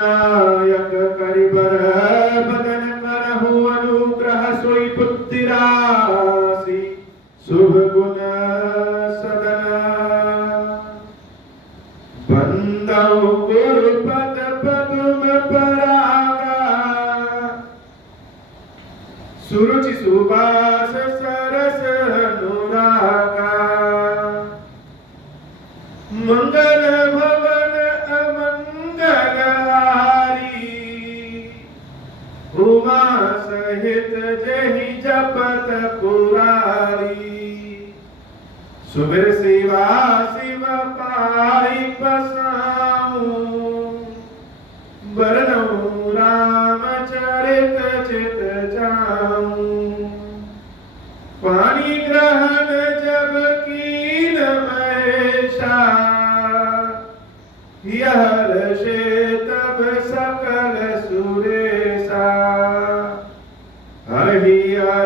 नायक करिबर बदन करहु अनुग्रह सोई पुत्र राशि शुभ गुण सदन बंदौ गुरुपद पद्म परागा सुरुचि सुबास सरस अनुरागा मंगल भवन अमंगल उमा सहित जहि जपत पुरारी सुमिर शिवा शिव पाई बसाऊं बरनऊं रामचरित चित जाऊं पानी ग्रहण जब कीन महेशा यह ऋषि तब सकल सुरेशा हरि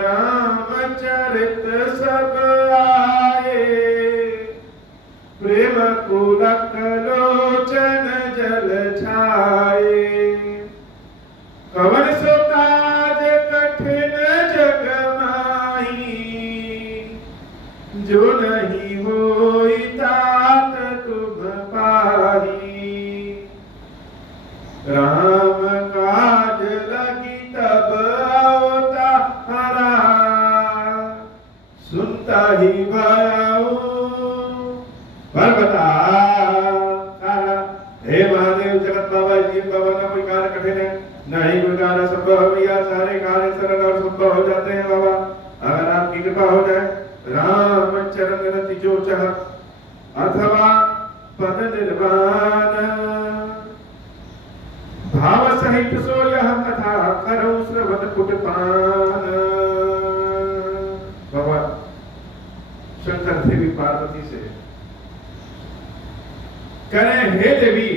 रामचरित सब आए प्रेम पुलक लोचन जल छाए कवन सो काज कठिन जग माही जो नहीं होई तात तुम पाही राम काज लगी तब अवतारा सुनता ही भयाऊं पर्वता हे महादेव जगत बाबा जी बाबा ना कोई कार्य कठिन है नहीं कोई कार्य संभव है या सारे कार्य सरल और संभव हो जाते हैं बाबा अगर आपकी कृपा हो जाए राम चरण रति जो चाह अथवा पद निर्वाण भाव सहित सो यह कथा करो श्रवण कुटपान बाबा शंकर देवी पार्वती से करें हे देवी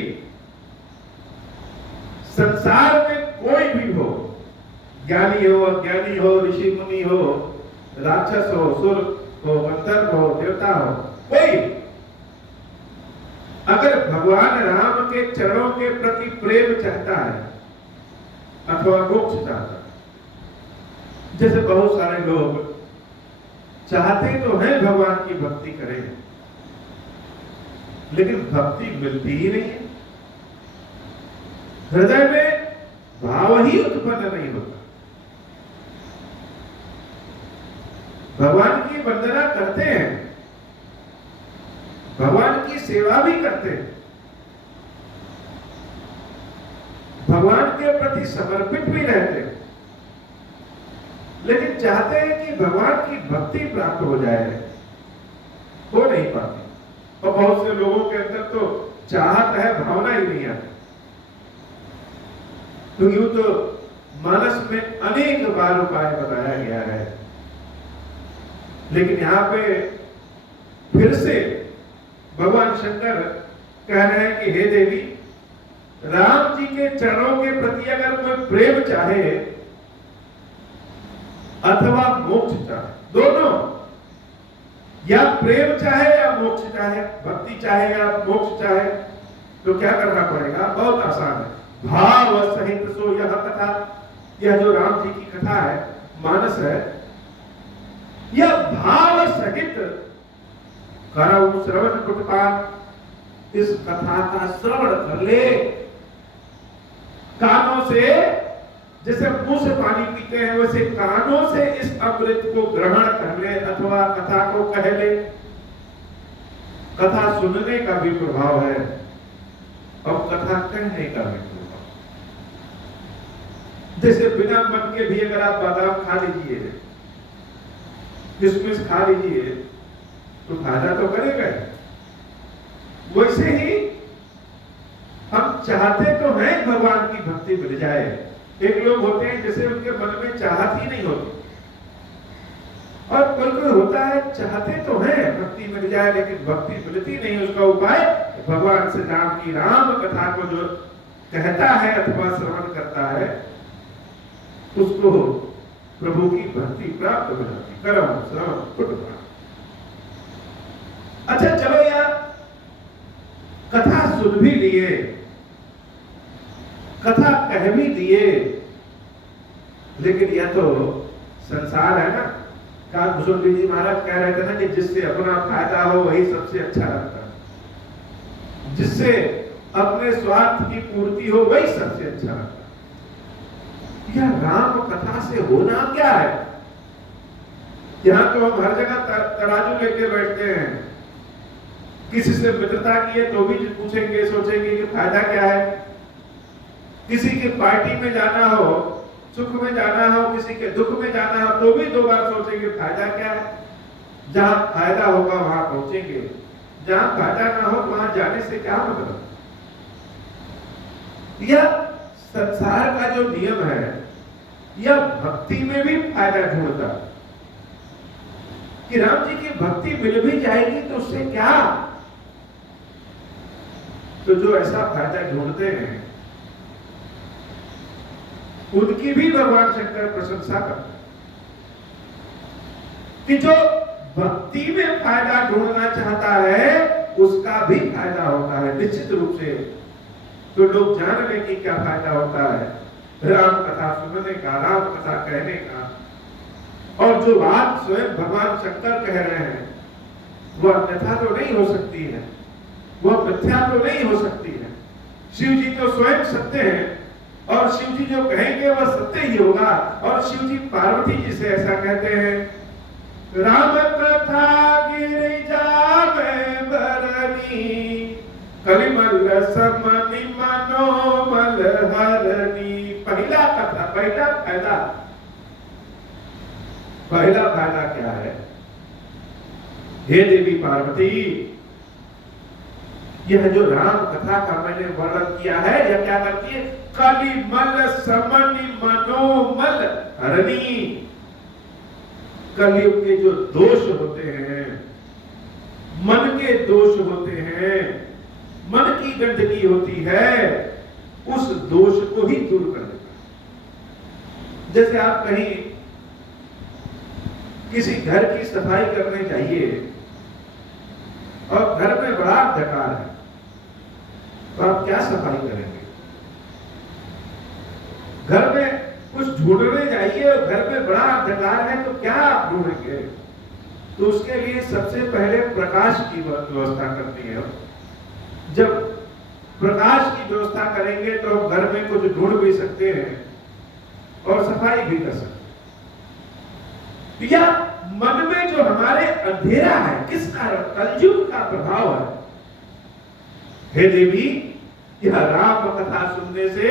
संसार में कोई भी हो ज्ञानी हो अज्ञानी हो ऋषि मुनि हो राक्षस हो सुर हो गंधर्व हो देवता हो कोई अगर भगवान राम के चरणों के प्रति प्रेम चाहता है अथवा मोक्ष चाहता है जैसे बहुत सारे लोग चाहते तो हैं भगवान की भक्ति करें लेकिन भक्ति मिलती ही नहीं है हृदय में भाव ही उत्पन्न नहीं होता भगवान की वंदना करते हैं भगवान की सेवा भी करते हैं भगवान के प्रति समर्पित भी रहते हैं लेकिन चाहते हैं कि भगवान की भक्ति प्राप्त हो जाए हो नहीं पाती और बहुत से लोगों के अंदर तो चाहत है भावना ही नहीं आती तो यूं तो मानस में अनेक बार उपाय बताया गया है लेकिन यहाँ पे फिर से भगवान शंकर कह रहे हैं कि हे देवी राम जी के चरणों के प्रति अगर कोई प्रेम चाहे अथवा मोक्ष चाहे दोनों या प्रेम चाहे या मोक्ष चाहे भक्ति चाहे या मोक्ष चाहे तो क्या करना पड़ेगा बहुत आसान है भाव सहित सो यह कथा यह जो राम जी की कथा है मानस है यह भाव सहित करऊ श्रवण कुटपान इस कथा का श्रवण कर ले कानों से जैसे मुंह से पानी पीते हैं वैसे कानों से इस अमृत को ग्रहण कर ले अथवा कथा को कह ले कथा सुनने का भी प्रभाव है और कथा कहने का भी प्रभाव जैसे बिना मन के भी अगर आप बादाम खा लीजिए किशमिश खा लीजिए तो फायदा तो करेगा वैसे ही हम चाहते तो हैं भगवान की भक्ति मिल जाए एक लोग होते हैं जैसे उनके मन में चाहत ही नहीं होती और कोई कोई होता है चाहते तो हैं भक्ति मिल जाए लेकिन भक्ति मिलती नहीं उसका उपाय भगवान से राम की राम कथा को जो कहता है अथवा श्रवण करता है उसको प्रभु की भक्ति प्राप्त हो जाती करम श्रवण कुटुंब अच्छा चलो यार कथा सुन भी लिए कथा कह भी दिए, लेकिन यह तो संसार है ना। काकभूषण जी महाराज कह रहे थे ना कि जिससे अपना फायदा हो वही सबसे अच्छा लगता है, जिससे अपने स्वार्थ की पूर्ति हो वही सबसे अच्छा लगता है। यह राम कथा से होना क्या है? यहाँ तो हम हर जगह तराजू लेके बैठते हैं, किसी से मित्रता की है तो भी पूछेंगे, सोचेंगे कि फायदा क्या है। किसी की पार्टी में जाना हो, सुख में जाना हो, किसी के दुख में जाना हो तो भी दो बार सोचेंगे फायदा क्या है। जहां फायदा होगा वहां पहुंचेंगे, जहां फायदा ना हो वहां जाने से क्या मतलब। यह संसार का जो नियम है, यह भक्ति में भी फायदा ढूंढता कि राम जी की भक्ति मिल भी जाएगी तो उससे क्या। तो जो ऐसा फायदा ढूंढते हैं उनकी भी भगवान शंकर प्रशंसा करते हैं कि जो भक्ति में फायदा ढूंढना चाहता है उसका भी फायदा होता है निश्चित रूप से। तो लोग जान लें कि क्या फायदा होता है राम कथा सुनने का, राम कथा कहने का। और जो बात स्वयं भगवान शंकर कह रहे हैं वह अन्यथा तो नहीं हो सकती है, वह मिथ्या तो नहीं हो सकती है। शिव जी तो स्वयं सत्य हैं और शिव जी जो कहेंगे वह सत्य ही होगा। और शिव जी पार्वती जी से ऐसा कहते हैं, राम कथा गिरिजा में बरनी, कलिमल समनि मनोमल हरनी। पहला कथा, पहला फायदा क्या है? हे देवी पार्वती, यह जो राम कथा का मैंने वर्णन किया है यह क्या करती है? कलिमल समनि मनोमल हरनी। कलयुग के जो दोष होते हैं, मन के दोष होते हैं, मन की गंदगी होती है, उस दोष को ही दूर कर देता है। जैसे आप कहीं किसी घर की सफाई करने जाइए और घर में बड़ा अंधकार है तो आप क्या सफाई करेंगे? घर में कुछ ढूंढने जाइए और घर में बड़ा अंधकार है तो क्या आप ढूंढेंगे? तो उसके लिए सबसे पहले प्रकाश की व्यवस्था करनी है। जब प्रकाश की व्यवस्था करेंगे तो घर में कुछ ढूंढ भी सकते हैं और सफाई भी कर सकते हैं। या मन में जो हमारे अंधेरा है, किस कारण? कलयुग का प्रभाव है। हे देवी, यह राम कथा सुनने से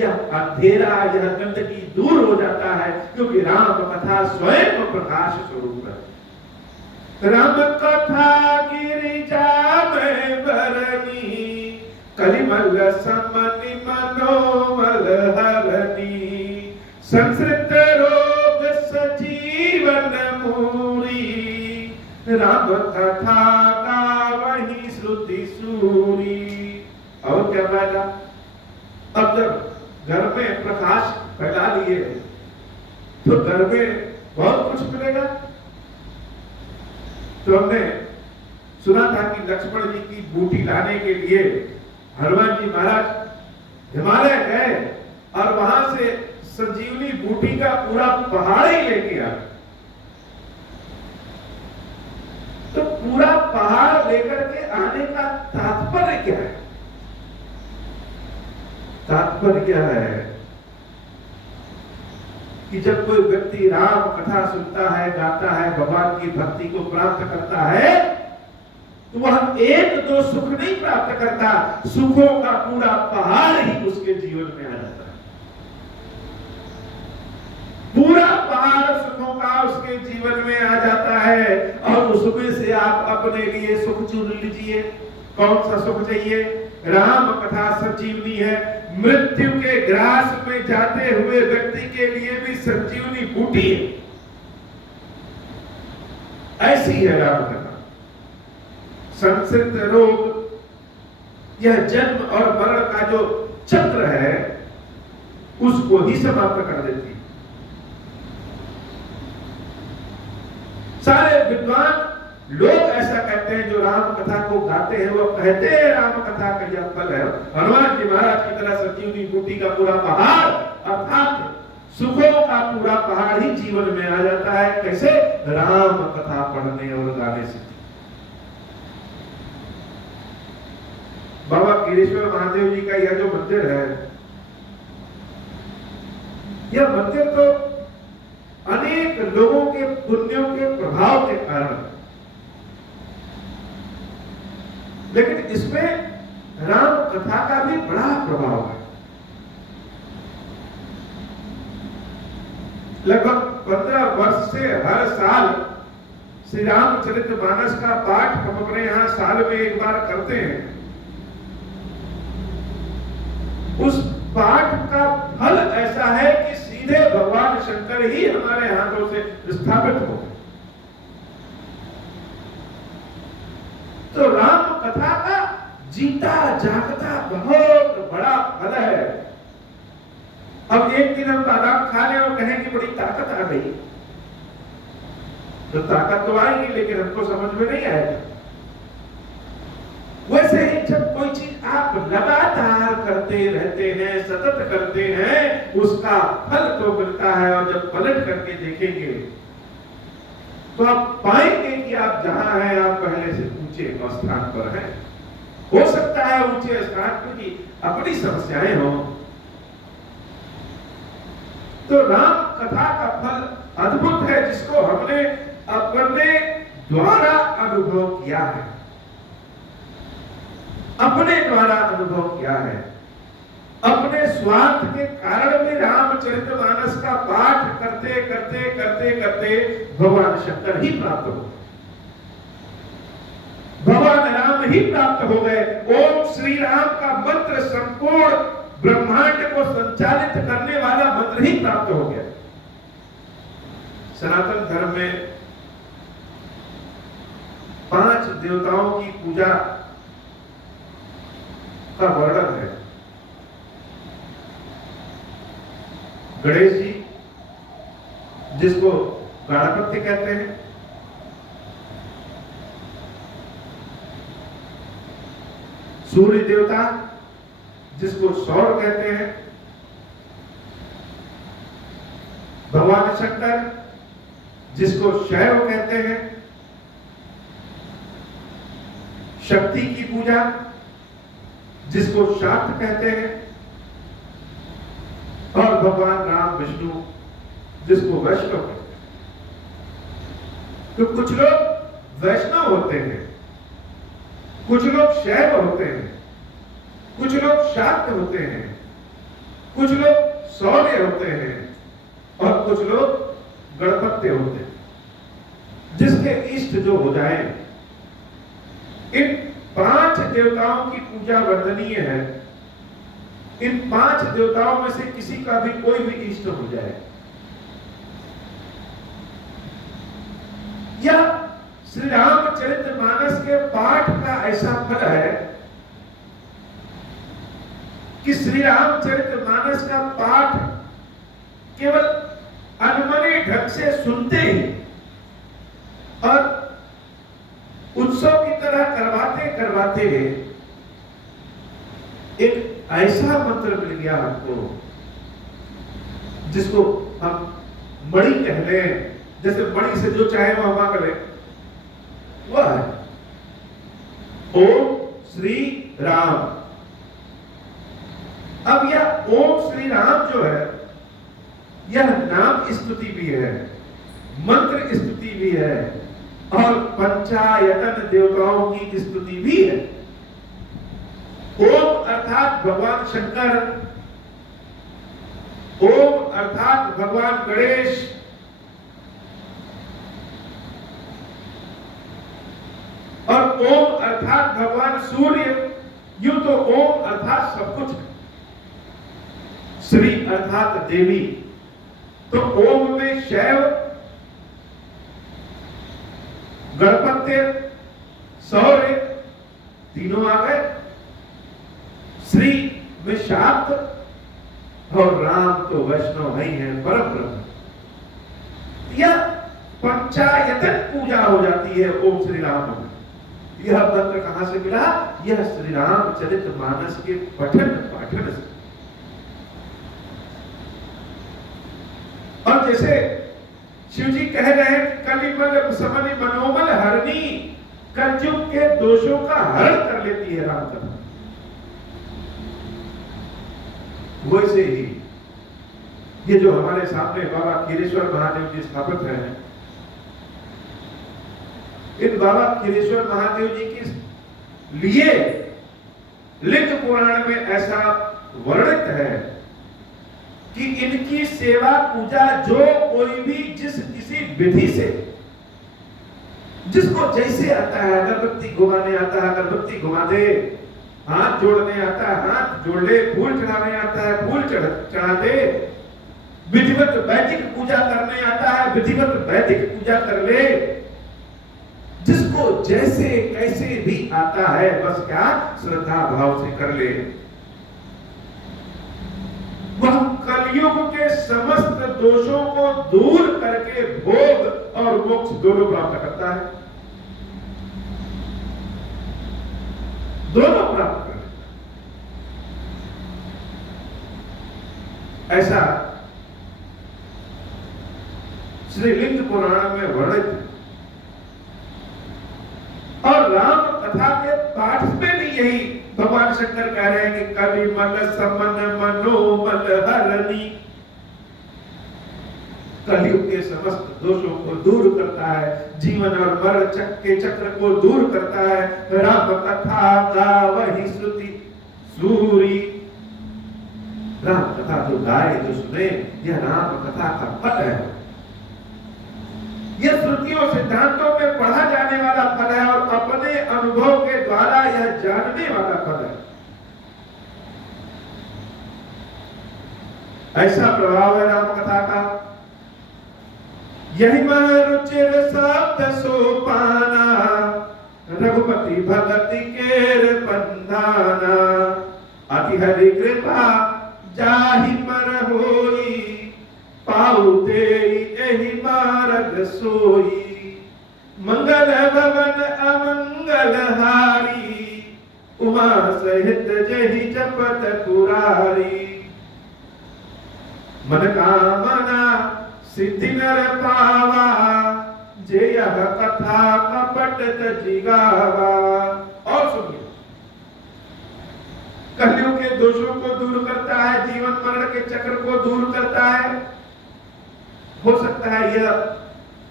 यह अंधेरा, यह गंदगी दूर हो जाता है, क्योंकि राम कथा स्वयं प्रकाश स्वरूप है। राम कथा गिरिजा में बरनी, कलिमल समनि मनोमल हरनी। संसृत रोग सजीवन मूरी, राम कथा का वही श्रुति सूरी। और क्या फायदा? अब जब घर में प्रकाश फैला लिए तो घर में बहुत कुछ मिलेगा। तो हमने सुना था कि लक्ष्मण जी की बूटी लाने के लिए हनुमान जी महाराज हिमालय गए और वहां से संजीवनी बूटी का पूरा पहाड़ ही लेके आए। तो पूरा पहाड़ लेकर के आने का तात्पर्य क्या है? तात्पर्य है कि जब कोई व्यक्ति राम कथा सुनता है, गाता है, भगवान की भक्ति को प्राप्त करता है तो वह एक दो सुख नहीं प्राप्त करता, सुखों का पूरा पहाड़ ही उसके जीवन में आ जाता है। पूरा पहाड़ सुखों का उसके जीवन में आ जाता है और उसमें से आप अपने लिए सुख चुन लीजिए। कौन सा सुख चाहिए? राम कथा संजीवनी है। मृत्यु के ग्रास में जाते हुए व्यक्ति के लिए भी संजीवनी बूटी है। ऐसी है राम कथा। संसृत रोग, यह जन्म और मरण का जो चक्र है उसको ही समाप्त कर देती है। सारे विद्वान लोग ऐसा कहते कहते हैं जो राम कथा को गाते हैं वो कहते हैं राम कथा का यह फल है। हनुमान जी महाराज की तरह सत्युगी बूटी का पूरा पहाड़ अर्थात सुखों का पूरा पहाड़ ही जीवन में आ जाता है। कैसे? राम कथा पढ़ने और गाने से। बाबा कीरेश्वर महादेव जी का यह जो मंदिर है, यह मंदिर तो अनेक लोगों के पुण्यों के प्रभाव के कारण, लेकिन इसमें राम कथा का भी बड़ा प्रभाव है। लगभग 15 वर्ष से हर साल श्री रामचरितमानस का पाठ हम अपने यहाँ साल में एक बार करते हैं। उस पाठ का फल ऐसा है कि सीधे भगवान शंकर ही हमारे हाथों से स्थापित हो गए। तो राम कथा का जीता जागता बहुत बड़ा फल है। अब एक दिन हम बादाम खा लें और कहें कि बड़ी ताकत आ गई, तो ताकत तो आएगी लेकिन हमको समझ में नहीं आएगा। वैसे ही जब कोई चीज आप लगातार करते रहते हैं, सतत करते हैं, उसका फल तो मिलता है। और जब पलट करके देखेंगे तो आप पाएंगे कि आप जहां हैं आप पहले से ऊंचे स्थान पर हैं। हो सकता है ऊंचे स्थान पर की अपनी समस्याएं हो, तो राम कथा का फल अद्भुत है जिसको हमने अपने द्वारा अनुभव किया है, अपने द्वारा अनुभव किया है। अपने स्वार्थ के कारण भी रामचरितमानस का पाठ करते करते करते करते भगवान शंकर ही प्राप्त हो, भगवान राम ही प्राप्त हो गए। ओम श्री राम का मंत्र संपूर्ण ब्रह्मांड को संचालित करने वाला मंत्र ही प्राप्त हो गया। सनातन धर्म में 5 देवताओं की पूजा का वर्णन है। गणेश जी जिसको गणपति कहते हैं, सूर्य देवता जिसको सौर कहते हैं, भगवान शंकर जिसको शैव कहते हैं, शक्ति की पूजा जिसको शाक्त कहते हैं, और भगवान राम विष्णु जिसको वैष्णव कहते हैं। तो कुछ लोग वैष्णव होते हैं, कुछ लोग शैव होते हैं, कुछ लोग शाक्त होते हैं, कुछ लोग सौर्य होते हैं और कुछ लोग गणपत्य होते हैं, जिसके इष्ट जो हो जाए। इन 5 देवताओं की पूजा वंदनीय है। इन 5 देवताओं में से किसी का भी कोई भी इष्ट हो जाए, या श्री रामचरितमानस के पाठ का ऐसा फल है कि श्री रामचरितमानस का पाठ केवल अनमने ढंग से सुनते ही और उत्सव की तरह करवाते करवाते एक ऐसा मंत्र मिल गया हमको जिसको हम मणि कह लें, जैसे मणि से जो चाहे वह मांग ले, वह है ओम श्री राम। अब यह ओम श्री राम जो है, यह नाम स्तुति भी है, मंत्र स्तुति भी है और पंचायतन देवताओं की स्तुति भी है। ओम अर्थात भगवान शंकर, ओम अर्थात भगवान गणेश, और ओम अर्थात भगवान सूर्य। यूं तो ओम अर्थात सब कुछ, श्री अर्थात देवी। तो ओम में शैव, गणपत्य, सौर्य तीनों आ गए। श्री में शाक्त और राम तो वैष्णव ही है, परम ब्रह्म। यह पंचायतन पूजा हो जाती है ओम श्री राम में। यह मंत्र कहां से मिला? यह श्री रामचरितमानस के पठन पाठन से। और जैसे शिव जी कह रहे हैं कि कलिमल समनि मनोमल हरणी, कलयुग के दोषों का हरण कर लेती है राम कथा। वैसे ही ये जो हमारे सामने बाबा खीरेश्वर महादेव जी स्थापित हैं, इन बाबा खीरेश्वर महादेव जी के लिए लिंग पुराण में ऐसा वर्णित है कि इनकी सेवा पूजा जो कोई भी जिस किसी विधि से, जिसको जैसे आता है, अगरबत्ती घुमाने आता है अगरबत्ती घुमा दे, हाथ जोड़ने आता है हाथ जोड़ ले, फूल चढ़ाने आता है फूल चढ़ा दे, विधिवत वैदिक पूजा करने आता है विधिवत वैदिक पूजा कर ले, जिसको जैसे कैसे भी आता है बस क्या श्रद्धा भाव से कर ले, वह कलयुग के समस्त दोषों को दूर करके भोग और मोक्ष दोनों प्राप्त करता है, दोनों प्राप्त कर लेता है। ऐसा श्रीलिंग पुराण में वर्णित है। और राम कथा के पाठ में भी यही भगवान शंकर कह रहे हैं कि कलिमल समन मनोमल हरणी, कलयुग के समस्त दोषों को दूर करता है, जीवन और मरण के चक्र को दूर करता है। राम कथा गावहि श्रुति सूरी, राम कथा जो गाए जो सुने, यह राम कथा का फल है। यह श्रुतियों सिद्धांतों में पढ़ा जाने वाला फल है और अपने अनुभव के द्वारा यह जानने वाला फल है। ऐसा प्रभाव है राम कथा का। यही रुचिर शब्द सोपाना, रघुपति भगति केर बंधाना, अति हरि कृपा जाहि पर होई, पाऊ तेरी एहि मार्ग सोई, मंगल भवन अमंगल हारी, उमा सहित जहि जपत पुरारी, मन कामना सिद्धि नर पावा, जे यह कथा कपट तजिगावा। और सुनिए, कलयुग के दोषों को दूर करता है, जीवन मरण के चक्र को दूर करता है। हो सकता है यह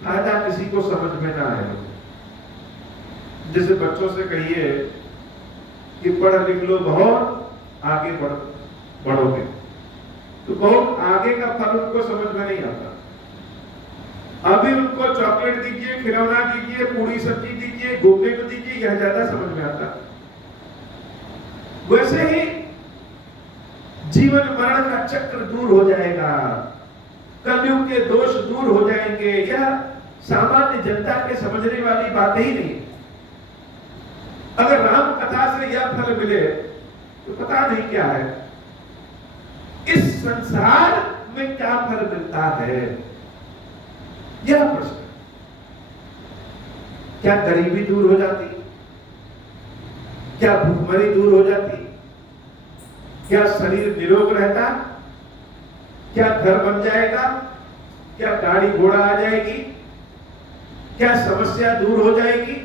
फायदा किसी को समझ में ना आए, जैसे बच्चों से कहिए कि पढ़ लिख लो बहुत आगे बढ़ोगे, तो बहुत आगे का फल उनको समझ में नहीं आता। अभी उनको चॉकलेट दीजिए, खिलौना दीजिए, पूरी सब्जी दीजिए, घूमने को दीजिए, यह ज्यादा समझ में आता। वैसे ही जीवन मरण का चक्र दूर हो जाएगा, कलयुग के दोष दूर हो जाएंगे। यह सामान्य जनता के समझने वाली बात ही नहीं। अगर राम कथा से यह फल मिले तो पता नहीं क्या है, इस संसार में क्या फल मिलता है, यह प्रश्न। क्या गरीबी दूर हो जाती, क्या भूखमरी दूर हो जाती, क्या शरीर निरोग रहता, क्या घर बन जाएगा, क्या गाड़ी घोड़ा आ जाएगी, क्या समस्या दूर हो जाएगी।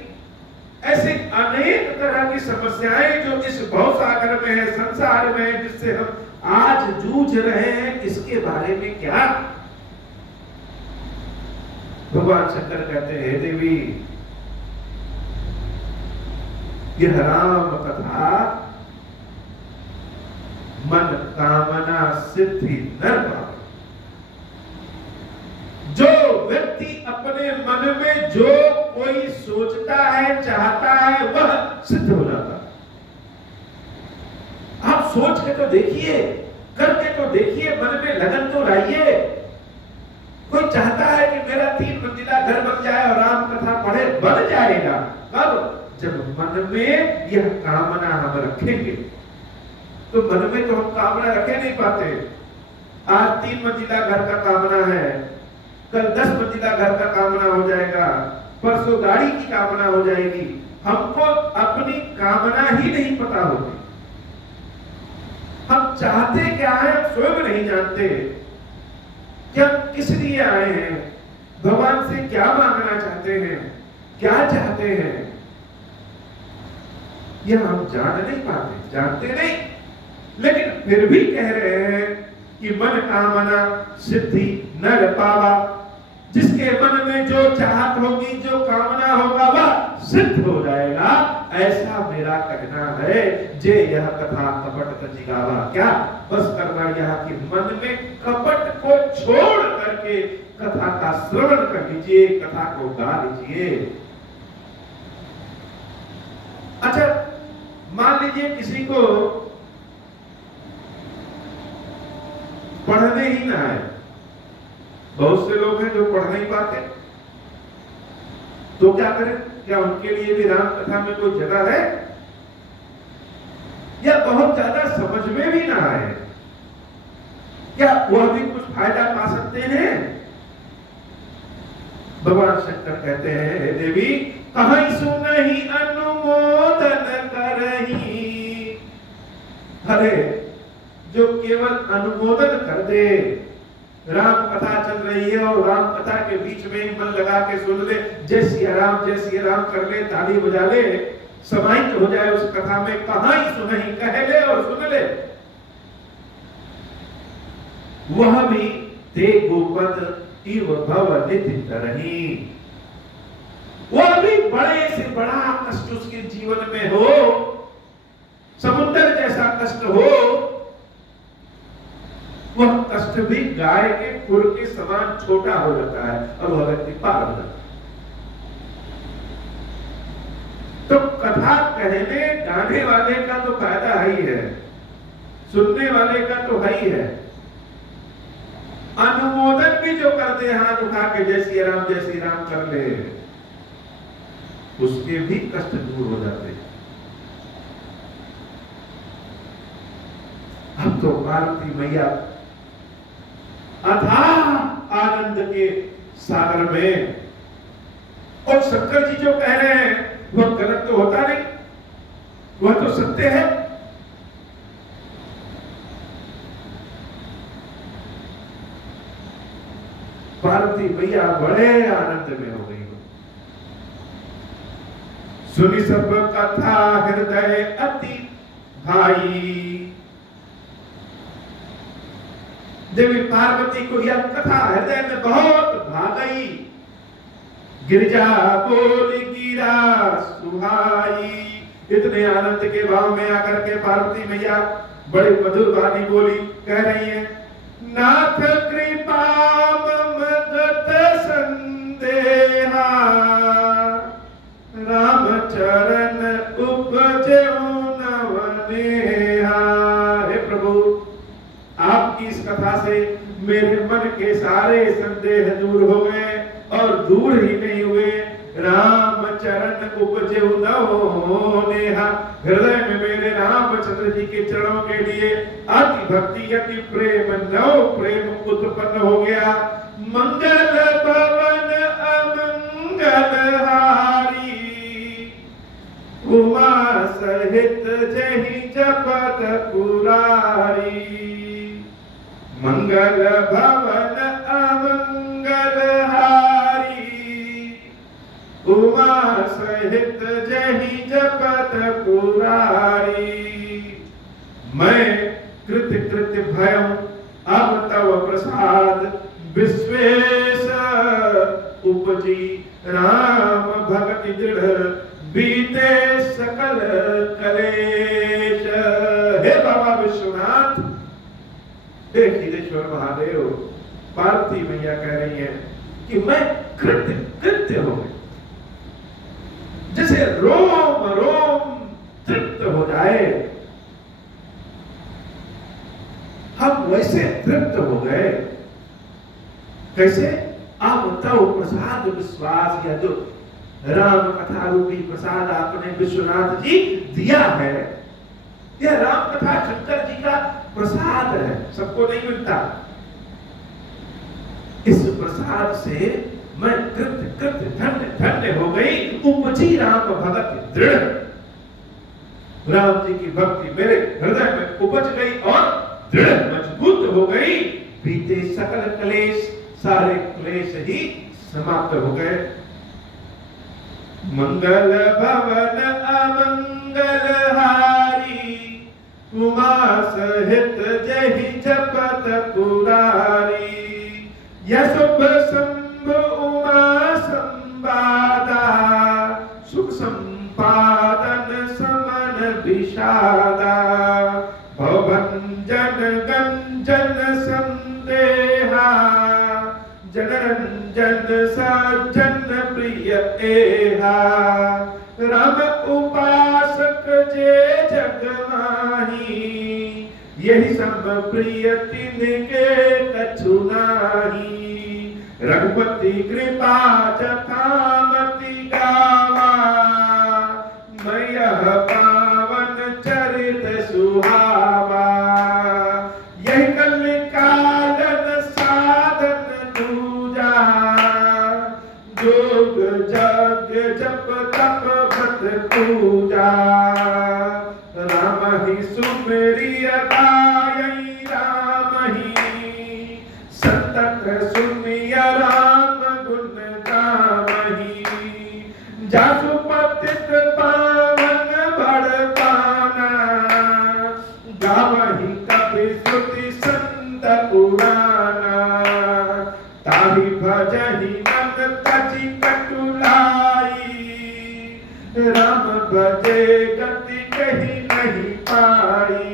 ऐसे अनेक तरह की समस्याएं जो इस भवसागर में है, संसार में है, जिससे हम आज जूझ रहे हैं, इसके बारे में क्या? भगवान शंकर कहते हैं, हे देवी, यह राम कथा मन कामना सिद्धि नर पावे। जो व्यक्ति अपने मन में जो कोई सोचता है, चाहता है, वह सिद्ध हो जाता है। आप सोच के तो देखिए, करके तो देखिए, मन में लगन तो लाइए। कोई चाहता है कि मेरा 3 मंजिला घर बन जाए और राम कथा पढ़े, बन जाएगा। कब? जब मन में यह कामना हम रखेंगे। तो मन में तो हम कामना रखे नहीं पाते। आज 3 मंजिला घर का कामना है, कल 10 मंजिला घर का कामना हो जाएगा, परसों गाड़ी की कामना हो जाएगी, हमको अपनी कामना ही नहीं पता होती, हम चाहते क्या है स्वयं नहीं जानते, क्या किस लिए आए हैं, भगवान से क्या मांगना चाहते हैं, क्या चाहते हैं, यह हम जान नहीं पाते, जानते नहीं। लेकिन फिर भी कह रहे हैं कि मन कामना सिद्धि नर पावा, जिसके मन में जो चाहत होगी, जो कामना होगा वह सिद्ध हो जाएगा, ऐसा मेरा कहना है। जे यह कथा कपट तजिगावा, क्या बस करना यह कि मन में कपट को छोड़ करके कथा का श्रवण कर लीजिए, कथा को गा लीजिए। अच्छा, मान लीजिए किसी को पढ़ने ही ना आए, बहुत से लोग हैं जो पढ़ नहीं पाते, तो क्या करें? क्या उनके लिए भी राम कथा में कोई जगह है? या बहुत ज्यादा समझ में भी ना आए, क्या वह भी कुछ फायदा पा सकते हैं? भगवान शंकर कहते हैं, हे देवी कहीं सुनहि अनुमोदन करही। अरे जो केवल अनुमोदन कर दे, राम कथा चल रही है और राम कथा के बीच में मन लगा के सुन ले, जय सिया राम कर ले, ताली बजा ले, समाहित हो जाए उस कथा में, कहाँ ही सुनहि कह ले और सुन ले, वह भी ते गोपद इव भव निधि तरही। वह भी बड़े से बड़ा कष्ट उसके जीवन में हो, समुद्र जैसा कष्ट हो, वह कष्ट भी गाय के खुर के समान छोटा हो जाता है और वह व्यक्ति पार हो जाता है। तो कथा कहने गाने वाले का तो फायदा ही है, सुनने वाले का तो है ही है। अनुमोदन भी जो करते हाथ उठा के जय श्री राम कर ले, उसके भी कष्ट दूर हो जाते हैं। अब तो पार्वती मैया अथाह आनंद के सागर में, और शंकर जी जो कह रहे हैं वह गलत तो होता नहीं, वह तो सत्य है। पार्वती मैया बड़े आनंद में हो गई, सुनी सब कथा हृदय अति भाई। देवी पार्वती को यह कथा हृदय में बहुत भा गई। गिरजा बोल गिरा सुहाई, इतने आनंद के भाव में आकर के पार्वती मैया बड़ी मधुर वाणी बोली, कह रही है, नाथ कृपा मगत संदेहा, राम चरण उपजो नवनेहा। हे प्रभु, आपकी इस कथा से मेरे मन के सारे संदेह दूर हो गए, और दूर ही नहीं हुए, राम चरण उपजे नवनेहा, हृदय में मेरे रामचंद्र जी के चरणों के लिए अति भक्ति अति प्रेम नव प्रेम उत्पन्न हो गया। मंगल भवन अमंगल हारी, उमा सहित जहि जपत पुरारी। मंगल भवन अमंगल हारी, उमा सहित जहि जपत पुरारी। मैं कृत्य कृत्य भयं अब तव प्रसाद, विश्वेश उपजी राम भगति दृढ़, बीते सकल कलेश। हे बाबा विश्वनाथ, हे खीरेश्वर महादेव, पार्वती मैया कह रही है कि मैं कृत्य कृत्य हो गई, जैसे रोम रोम तृप्त हो जाए, हम वैसे तृप्त हो गए। कैसे? आप तव प्रसाद विश्वास, या जो राम कथा रूपी प्रसाद आपने विश्वनाथ जी दिया है, यह राम कथा शंकर जी का प्रसाद है, सबको नहीं मिलता। इस प्रसाद से मैं कृत कृत धन्य धन्य हो गई, उपजी राम भगत दृढ़। राम जी की भक्ति मेरे हृदय में उपज गई और दृढ़ मजबूत हो गई। बीते सकल क्लेश, सारे क्लेश ही समाप्त हो गए। मंगल भवन अमंगल हारी, उमा सहित जहि जपत पुरारी। यशुभ शंभु उमा संवादा, सुख संपादन समन विषादा। भवभंजन गंजन संदेहा, जनरंजन सज्जन प्रिय एहा। राम उपासक जे जग माही, यही सब प्रिय तिनके कछु नाही। रघुपति कृपा जथामति गावा, मैं यह पावन चरित सुहावा। यही कलिकालन साधन दूजा, जोग जग जप तप व्रत पूजा। राम ही सुमेरिय गायई, राम ही संतत सुनिय राम गुण गावही। जासु पतित पावन बड़ पाना, गावही कपि श्रुति संत पुराना। ताहि भजहि मन तजि कटुलाई, राम भजे गति कही नहीं पाई।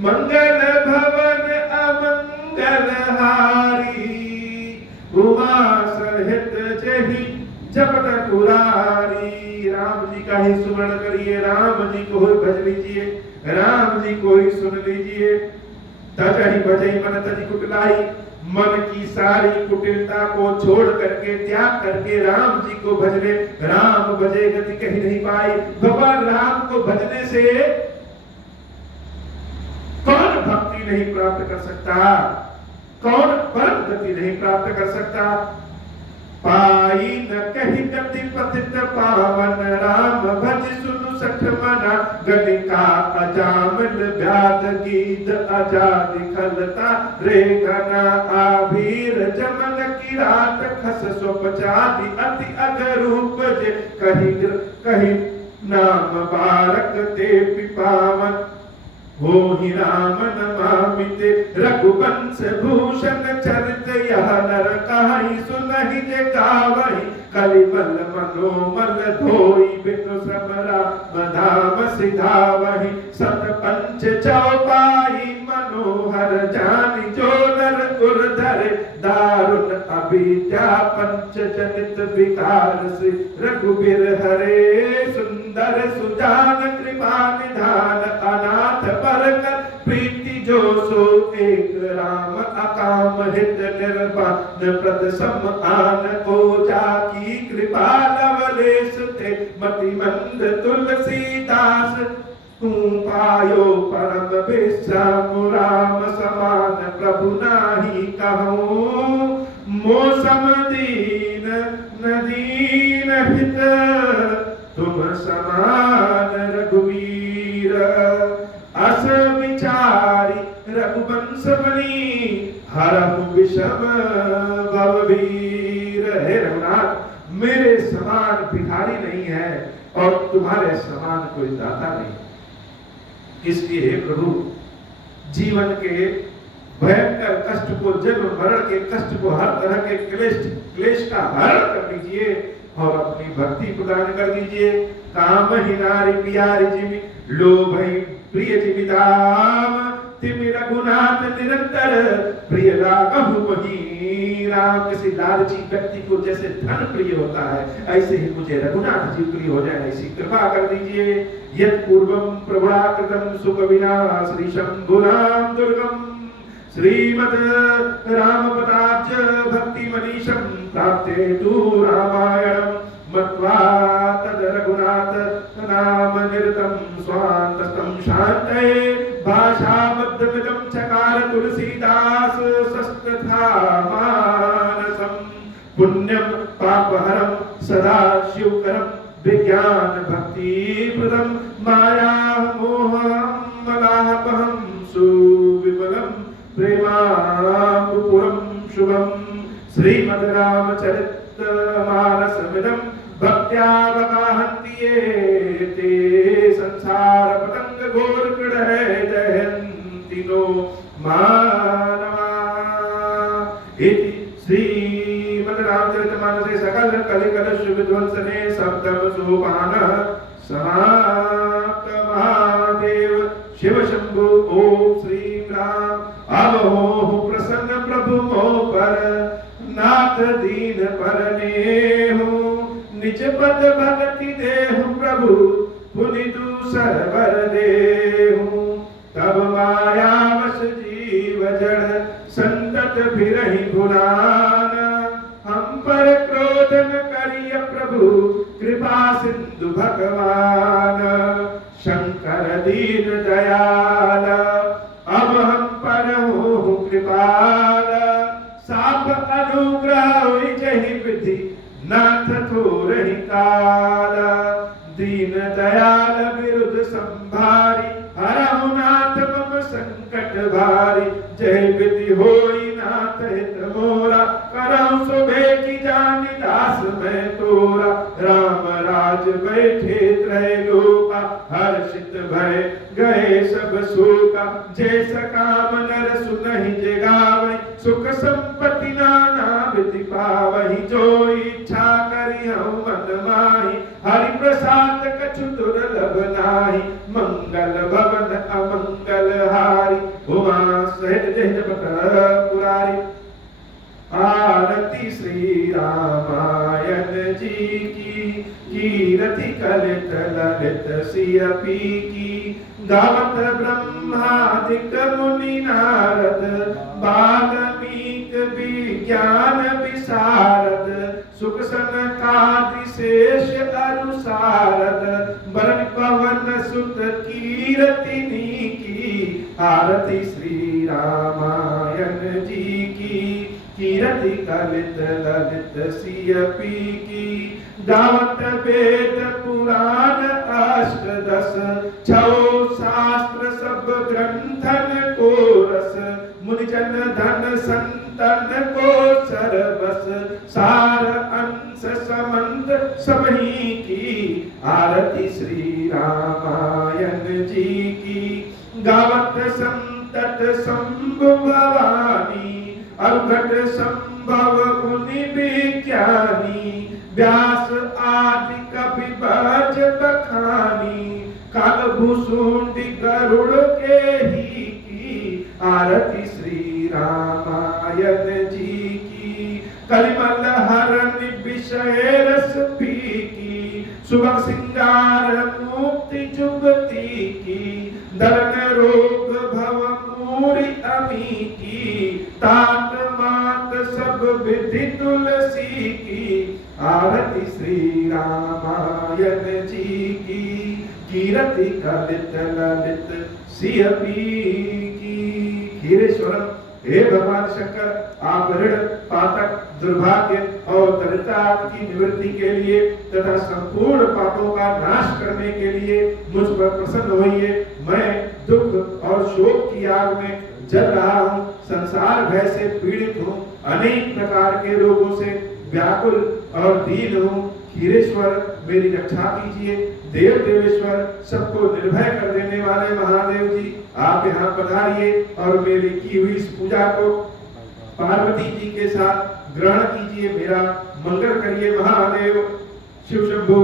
मंगल भवन अमंगल हारी, उमा सहित जहि जपत पुरारी। राम जी का ही स्मरण करिए, राम जी को ही भज लीजिए, राम जी को ही सुन लीजिए। तजहि भजहि मन तजि कुटिलाई, मन की सारी कुटिलता को छोड़ करके, त्याग करके राम जी को भज ले। राम भजे गति कहीं नहीं पाई। भगवान राम को भजने से कौन भक्ति नहीं प्राप्त कर सकता, कौन परम गति नहीं प्राप्त कर सकता। पाई न कही गति पतित पावन, राम भज सुनु सठ मना। गणिका अजामिल व्याध गीत अजाद खलता, रे घना आभीर जमन की रात। खस स्वपचादि अति अगरूप जे, कही नाम बारक ते पिपावन। हो ही राम नमामिते, रघुवंश भूषण चरित यह नर कहि। सुनहि जे गावहि, कलिबल मनोमल धोई। बिनु समरा धाम सिधावहि, सत पंच चौपाई। मनोहर जानि जो नर उर्धर, दारुण अविद्या पंच जनित विकार से। रघुबीर हरे सुंदर सुजान, कृपा निधान अनाथ परकर। प्रीति जो सो एक राम, अकाम हित निर्वाण प्रद सम आन। ओजा की कृपा लवलेश थे, मति मंद तुलसीदास। तू पायो परम विश्राम, राम समान प्रभु नाही कहूँ। मौसम दीन न दीन हित, तुम समान रघुवीर। अस विचारी रघुवंश बनी, हरहु विषम भवभीर। हे रघुनाथ, मेरे समान भिखारी नहीं है और तुम्हारे समान कोई दाता नहीं। इसलिए हे प्रभु, जीवन के भयंकर कष्ट को, जन्म मरण के कष्ट को, हर तरह के क्लेश का हरण कर लीजिए और अपनी भक्ति प्रदान कर दीजिए। काम ही नारी प्यारी जिमि, लोभ ही प्रिय जिमि दाम। तिमि रघुनाथ निरंतर, प्रिय लागहु वही। राम किसी लालची व्यक्ति को जैसे धन प्रिय होता है, ऐसे ही मुझे रघुनाथ जी प्रिय हो जाए, ऐसी कृपा कर दीजिए। यत् पूर्वम प्रभुणा कृतं सुख विनाश शंभुनाम दुर्गम, श्रीमद रामपदाब्ज भक्ति मनीषं प्राप्ते तु रामायणं। मत्वा तद रघुनाथ नाम निरतं, स्वान्तस्तं शान्तये भाषाबद्धमिदं चकार तुलसीदास। सस्तथा मानसं पुण्य पापहरम सदा शिवकरम विज्ञान भक्ति प्रदम माया मोहमलापहम सुविमलम प्रेमापुरम शुभम श्रीमद् रामचरित मानसमिदं भक्त्यावगाहन्ति ये ते संसार पतंग घोर जयन्ति नो मानवा। इति श्रीमद् रामचरितमानसे सकल कलिकलुष विध्वंसने सप्तम सोपान समाप्त। महादेव शिव शंभु ओम श्री राम। अवहो प्रसन्न प्रभु मोह पर नाथ दीन परनेहु निज पद भक्ति देहु प्रभु पुनि दूसर वर देहु। तब माया वश जीव जड़ संतत फिरहि भुलान हम पर क्रोध न करिय प्रभु कृपा सिंधु भगवान। शंकर दीन दयाल अब हम पर हो कृपाल साप अनुग्रह जहि विधि नाथ थोरहि काल। दीन दयाल विरुद्ध संभारी हरहु नाथ मम संकट भारी। जय विधि होई नाथ हित मोरा करहु सुबह की जानि दास मैं तोरा। राम राज बैठे त्रैलोका हर्षित भय गए सब शोका। जय सकाम नर सुनहि जगावै सुख संपत्ति नाना विधि पावहि। जो इच्छा करिहु मन माहि हरि प्रसाद कछु दुर्लभ नाहि। मंगल भवन अमंगल हारी उमा सहित जय जपत पुरारी। आरती श्री रामायण जी की कीरति कलित ललित सियपी की। गावत ब्रह्मादिक मुनि नारद वाल्मीक विज्ञान विशारद। सुख सनकादि शेष अरु सारद बरन पवन सुत कीरतिनी की। आरती श्री रामायण जी की कीरति कलित ललित सियपी की। गावत वेद पुराण अष्टदश छौ शास्त्र सब ग्रंथन को रस। मुनिजन धन संतन को सरबस सार अंश समंत सबही की। आरती श्री रामायण जी की। गावत संतत शंभु भवानी अवघट संभव मुनि विज्ञानी। व्यास आदि कवि बज बखानी काल भूषुंडी गरुड़ के ही की। आरती श्री रामायण जी की। कलिमल हरण विषय रस पी की। सुबह सिंगार मुक्ति जुगती की। दरन रोग भव मूरी अमी की। तात मात सब विधि तुलसी की। आरती श्री रामायण जी की। कीरति कलित ललित सियपी की। खीरेश्वरम हे भगवान शंकर आप ऋण पातक दुर्भाग्य और दरिद्रता की निवृत्ति के लिए तथा संपूर्ण पापों का नाश करने के लिए मुझ पर प्रसन्न होइए। मैं दुख और शोक की आग में जल रहा हूँ। संसार भय से पीड़ित हूँ। अनेक प्रकार के रोगों से व्याकुल और दीन हूँ। खीरेश्वर मेरी रक्षा कीजिए। देव देवेश्वर सबको निर्भय कर देने वाले महादेव जी आप यहाँ पधारिए और मेरी की हुई इस पूजा को पार्वती जी के साथ ग्रहण कीजिए। मेरा मंगल करिए महादेव शिव शंभु।